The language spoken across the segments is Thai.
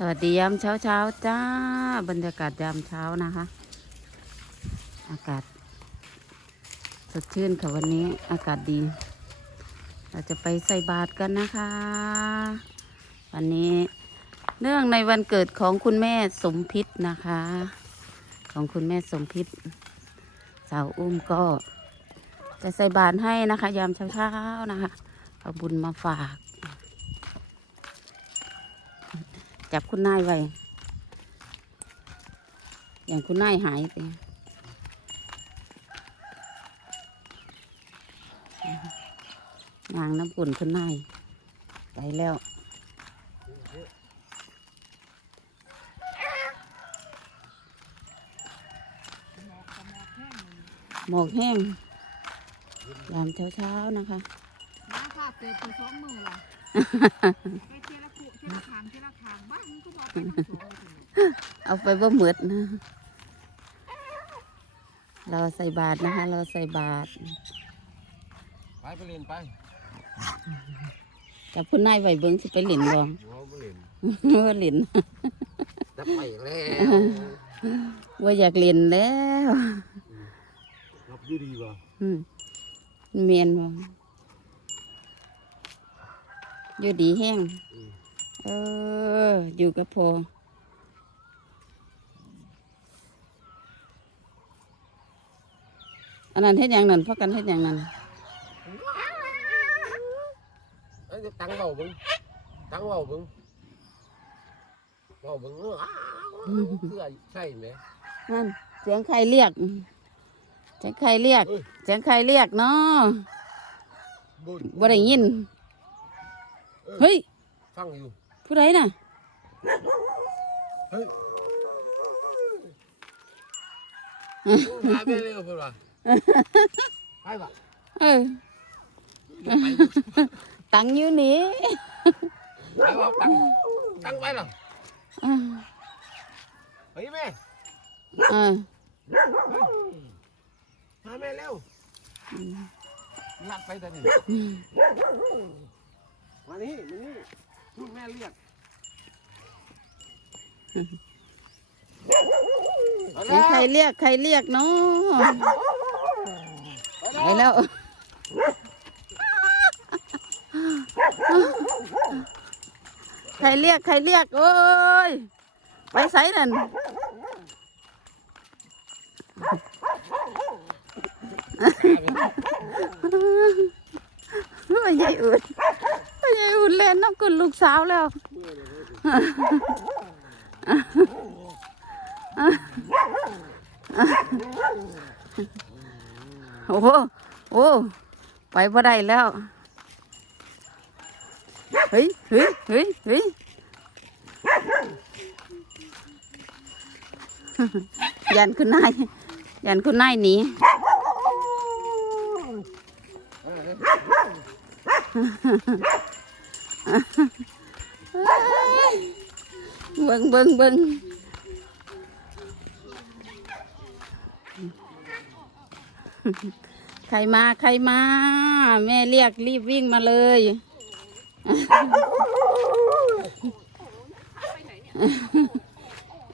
สวัสดียามเช้าเช้าจ้า บรรยากาศยามเช้านะคะ อากาศ สดชื่นค่ะวันนี้อากาศดี เราจะไปใส่บาตรกันนะคะ วันนี้เนื่องในวันเกิดของคุณแม่สมพิษนะคะ ของคุณแม่สมพิษสาวอุ้มก็จะใส่บาตรให้นะคะ ยามเช้าๆนะคะเอาบุญมาฝาก จับคุณนายไว้ อย่างคุณนายหายไปนางน้ำปุ่นคุณนายไปแล้วหมอกแห้งยามเช้าๆนะคะน้าภาพเกิดคือสองมือล่ะไปเท ละคุเทละคางเทละคางบ้างมันก็บอกไปทั้งสองเลยเอาไปบ่หมดนะ เราใส่บาทนะคะ เราใส่บาทไปไปเล่นไปจับคุณนายไว้เบิ้งสิไปหลินบ่หัวไปเล่นว่าหลินนับไปอีกแล้วว่าอยากเล่นแล้วรับอยู่ดีป่ะอืมเมียนบ่อยู่ดีแห้ง เออ อยู่กับพออันนั้นเฮ็ดหยังนั่นพักกันเฮ็ดหยังนั่นเอ้ยตั้งเบาเบึงตั้งเบาเบึงเบาเบึงอ้าวเพื่อใช่ไหมนั่นเสียงใครเรียกเสียงใครเรียกเอ้ยเสียงใครเรียกเนาะบุญบ่ได้ยินเฮ้ย ฟังอยู่ ผู้ใดน่ะเฮ้ยมาไม่เร็วเพื่อนว่ะไปป่ะเออไปตังอยู่นี่ไปว่าตั้งตั้งไปหรออ่าเฮ้ยแม่อ่ามาแม่เร็วลัดไปแต่นี่มานี่มานี่ ลูกแม่เรียกเสียงใครเรียกใครเรียกเนาะไปแล้วใครเรียกใครเรียกโอ้ยไปไสนั่น ไปยายอุ่นไปยายอุ่นเล่นน้ำกุนลูกสาวแล้วโอ้โหโอ้ไปบ่ได้แล้วเฮ้ยเฮ้ยเฮ้ยเฮ้ยยันคุณนายยันคุณนายหนี เบิ่งเบิ่งเบิ่งใครมาใครมา แม่เรียกรีบวิ่งมาเลย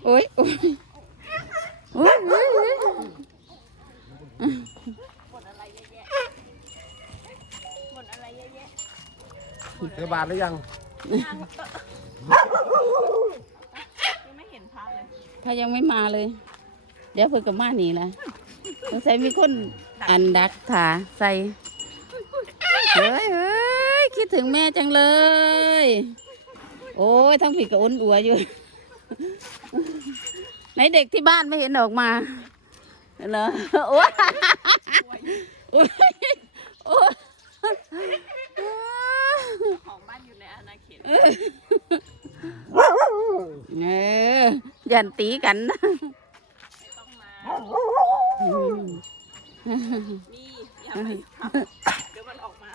โอ้ยโอ้ยโอ้ย โอ้ยโอ้ยเจอบาทหรือยัง ยังไม่เห็นพระเลยถ้ายังไม่มาเลย เดี๋ยวเพิ่นก็มาหนีละสงสัยมีคนอันดักขาใส่เฮ้ยเฮ้ยคิดถึงแม่จังเลย โอ้ยทั้งผิดกับอ้นอัวอยู่ ไหนเด็กที่บ้านไม่เห็นออกมาเหรอโอ้ยโอ้ยโอ้ย ของบ้านอยู่ในอาณาเขตเออยันตีกันนะต้องมาอืมนี่อย่าไปเดี๋ยวมันออกมา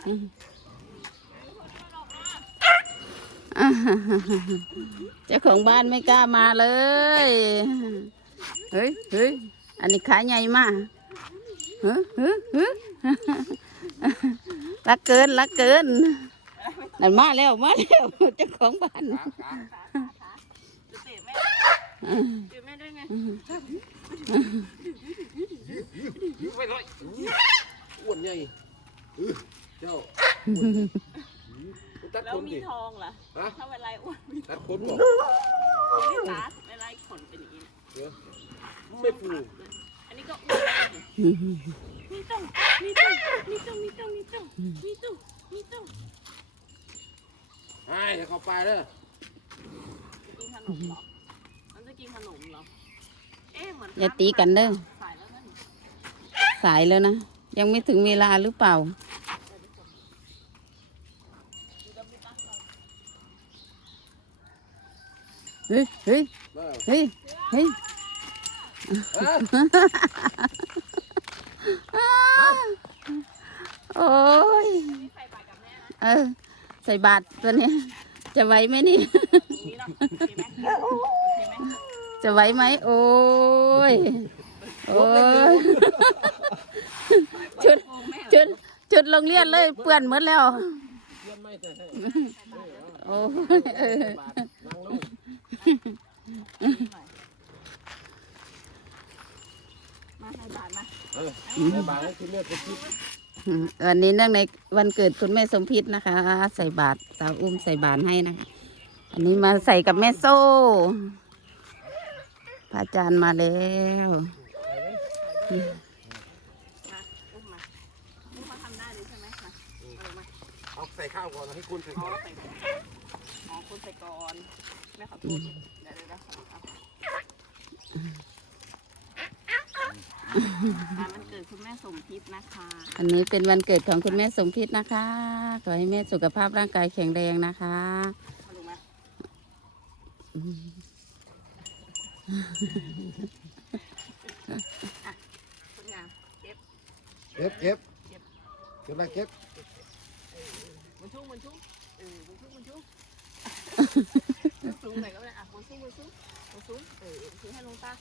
เจ้าของบ้านไม่กล้ามาเลย เฮ้ยเฮ้ยอันนี้ขาใหญ่มากเฮ้ยเฮ้ยเฮ้ย รักเกินรักเกินนั่นมาแล้วมาแล้วเจ้าของบ้านอยู่แม่ด้วยไงไปเลยอ้วนใหญ่เจ้าตัดแล้วขนมีดิทองล่ะ ฮะถ้าเวลาอ้วนมีตัดขนบอกไม่รัดเวลาขนเป็นอย่างนี้ไม่ฟูอันนี้ก็อ้วนมีต้องมีต้องมี ต้องมีต้องมีต้องมีต้องมีต้องไอ้จะเข้าไปเลยกินขนมเหรอมันจะกินขนมเหรอเอ๊ะเหมือนอย่าตีกันเด้อ สายแล้วนั่นสายแล้วนะ ยังไม่ถึงเวลาหรือเปล่า เฮ้ยเฮ้ยมาเฮ้ยเฮ้ย เอ้ย โอ้ยเออ ใส่บาตรตัวเนี้ยจะไหวไหมนี่ จะไหวไหมโอ้ยโอ้ยชุดชุดชุดโรงเรียนเลยเปื้อนหมดแล้วโอ้ยเออ บาทนั่งลง มาให้บาทมาเออในบาทนั่นคือเลือดเป็นพิษอืมวันนี้เนื่องในวันเกิดคุณแม่สมพิษนะคะ ใส่บาตรสาวอุ้มใส่บาตรให้นะคะอันนี้มาใส่กับแม่โซ่พระอาจารย์มาแล้วมาอุ้มมาอุ้มมาทำได้เลยใช่ไหมมาเอามาเอาใส่ข้าวก่อนให้คุณใส่อ๋อข้าวใส่อ๋อคุณใส่ก่อนแม่ขอโทษเดี๋ยวเดี๋ยวเดี๋ยวเอา อ่ามันเกิดคุณแม่สมพิษนะคะอันนี้เป็นวันเกิดของคุณแม่สมพิษนะคะ ขอให้แม่สุขภาพร่างกายแข็งแรงนะคะมาดูมาอะคุณงามเก็บเก็บเก็บเก็บอะไรเก็บมันชุ่มมันชุ่มเออมันชุ่มมันชุ่ม สูงไหนก็ได้อะมันชุ่มมันชุ่มมันชุ่มเออสูงให้ลงตา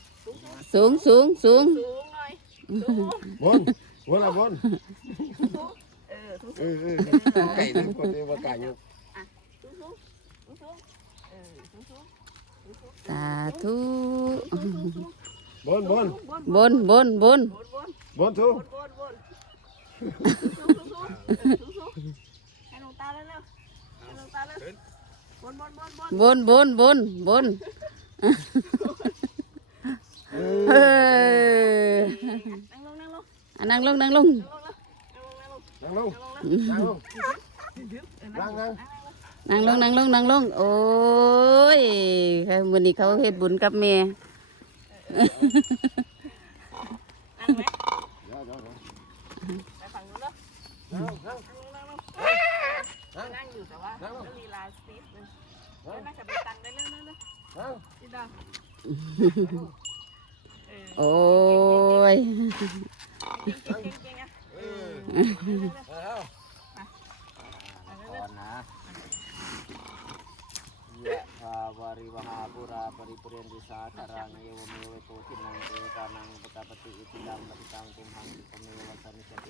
สูงสูงสูงสูงสูงสูงหน่อยสูงบนบนอะไรบนสูงเออสูงเบนบนบนบนบนบนบนบนทุกบนบนบนสูงสูงสูงสูงสูงให้ลงตาเร็วๆให้ลงตาเร็วบนบนบนบนบนบนบนบนเออนั่งลงนั่งลงอะนั่งลงนั่งลงนั่งลงนั่งลงนั่งลงนั่งลงนั่งลงนั่งนั่งนั่งลงนั่งลงนั่งลงโอ้ยค่ะมื้อนี้เขาเฮ็ดบุญกับแม่นั่งไหมเดี๋ยวเดี๋ยวเดี๋ยวไปฝั่งนู้นแล้วนั่งนั่ง นั่งลงนั่งลงนั่งอยู่แต่ว่าไม่มีลายสติ๊กเลย น่าจะไปตังได้เร็วเร็วเร็วนั่งพี่ดาเออโอ้ยเก่งเก่งเก่งอะเออเร็วเร็วแล้วก่อนนะยะทาวาริวหาปุราปริปุเรนติสาคารังเอวเมวะโตทินังเตกานังปะกาปฏิอิติดังปฏิตังตุมหังปะเมวะสันนิสติ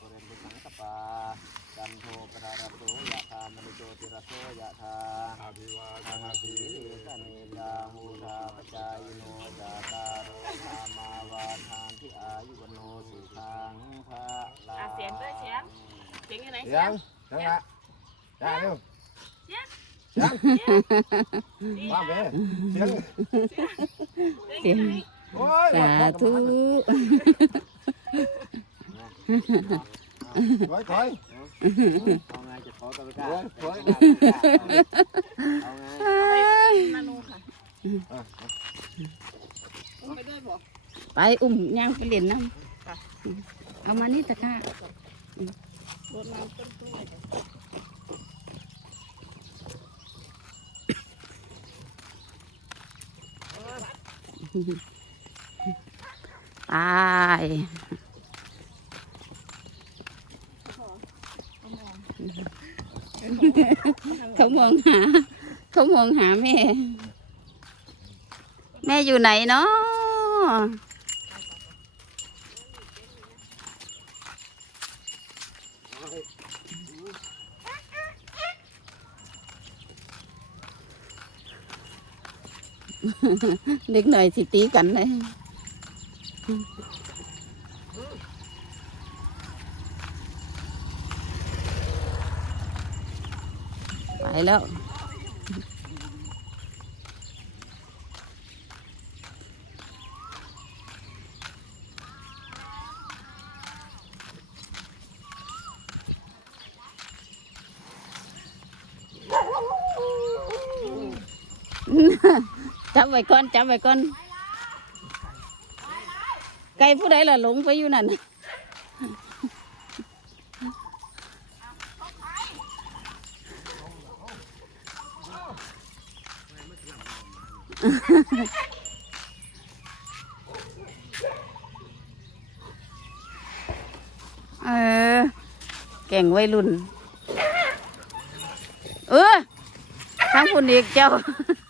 ปุเรนติสังกปาจันโทปราระโตยะธามณิโจติระโตยะธา อาภิวาท อา นา นา ที ทีสเนลาหูราปจายโนจาตารโรธามาวาทานที่อายุวโนสุขังพระลา อะเสียงด้วยเสียงเสียงอยู่ไหนเสีเสียยงงนั่งละได้เร็วเสียงเสียงว่าไปเสียงเสียงอยู่ไหนโอ้ยสาธุถอยถอยเอาไงจะขอกรรมการโอ้ยเอาไงนาโนค่ะอุ้มไปด้วยบอกไปอุ้มย่างไปเล่นน้ำเอามานี่ตะกร้า ร ถน้ำต้นกล้วย ตายเขามองหา เขามองหาแม่ แม่อยู่ไหนเนาะ เด็กหน่อยสิตีกันเลยไปแล้ว vậy con chạm vậy con. Cây phút đấy là lũng với du nè à, kèn quay lùn. Ơ ừ, thằng phụ châu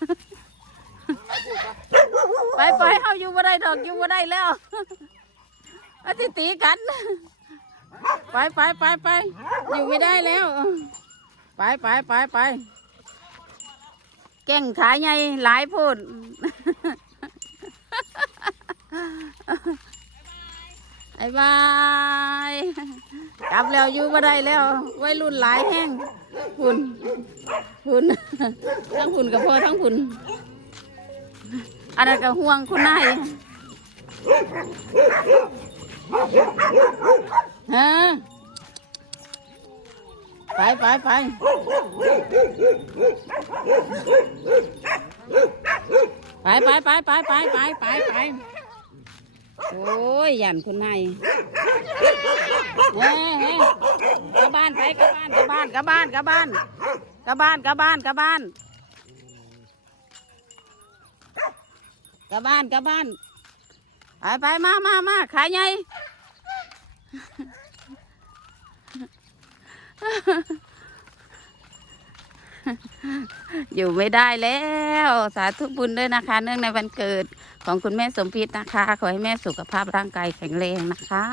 ไปเออแก่งวัยรุ่นเออทั้งคุณอีกเจ้าไปเฮาอยู่บ่ได้ดอกอยู่บ่ได้แล้วอาสิตีกัน ไปไปไปไปอยู่ไม่ได้แล้ว ไปไปไปไปแก่งขาใหญ่หลายพูดบายบายกลับแล้วอยู่บ่ได้แล้ววัยรุ่นหลายแห้งคุณคุณทั้งคุณกับพ่อทั้งคุณ อะไรก็ห่วงคุณนายฮะไปไปไปไปไปไปไปไปไปไปไปโอ้ยยันคุณนายเฮ้เฮ้กลับบ้านไปกลับบ้านกลับบ้านกลับบ้านกลับบ้านกลับบ้านกลับบ้านกลับบ้าน กลับบ้านกลับบ้านไปไปมามามาขายไงอยู่ไม่ได้แล้ว สาธุบุญด้วยนะคะ เนื่องในวันเกิดของคุณแม่สมพิษนะคะ ขอให้แม่สุขภาพร่างกายแข็งแรงนะคะ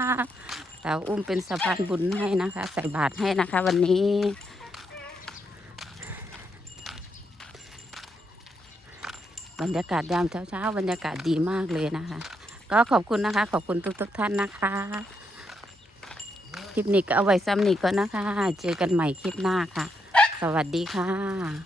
สาวอุ้มเป็นสะพานบุญให้นะคะ ใส่บาตรให้นะคะ วันนี้ บรรยากาศยามเช้าๆบรรยากาศดีมากเลยนะคะ ก็ขอบคุณนะคะ ขอบคุณทุกๆท่านนะคะคลิปนี้ก็เอาไว้ซ้ำนี้ก็นะคะ เจอกันใหม่คลิปหน้าค่ะ สวัสดีค่ะ